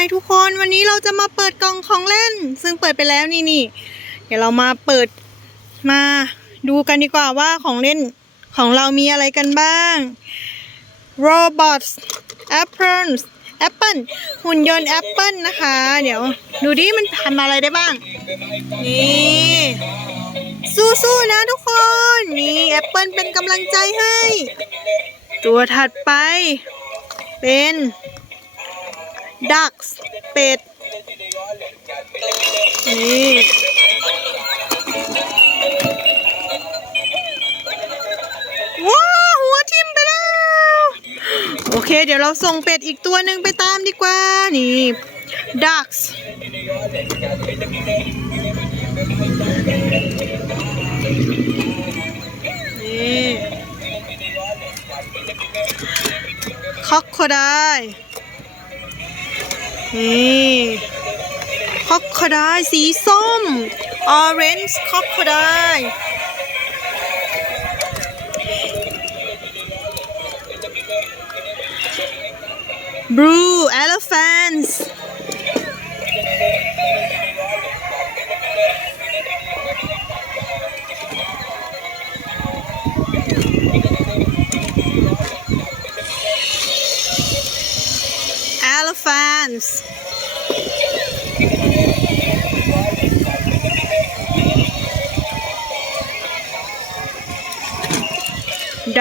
ายทุกคนวันนี้เราจะมาเปิดกล่องของเล่น ซึ่งเปิดไปแล้วนี่นี่เดี๋ยวเรามาเปิดมาดูกันดีกว่าว่าของเล่นของเรามีอะไรกันบ้าง robots apples apple หุ่นยนต์แอปเปิลนะคะ เดี๋ยว ดูดิมันทำอะไรได้บ้าง นี่สู้ๆนะทุกคน นี่แอปเปิลเป็นกำลังใจให้ ตัวถัดไป เป็น ducks เป็ด นี่ ว้าหัวทิ่มไปแล้ว โอเค เดี๋ยวเราส่งเป็ดอีกตัวหนึ่งไปตามดีกว่า นี่ ducks นี่คอกโคได นี่คอกโคไดสีส้ม orange คอกโคได blue elephants เ elephants ได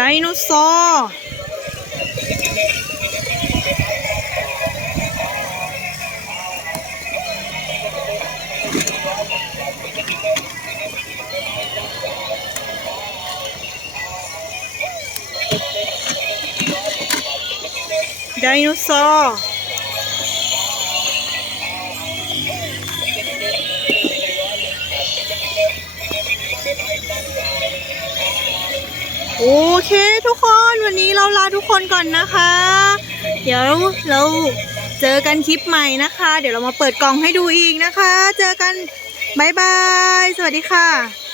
โอเคทุกคนวันนี้เราลาทุกคนก่อนนะคะ เดี๋ยวเราเจอกันคลิปใหม่นะคะ เดี๋ยวเรามาเปิดกล่องให้ดูอีกนะคะ เจอกันบ๊ายบาย สวัสดีค่ะ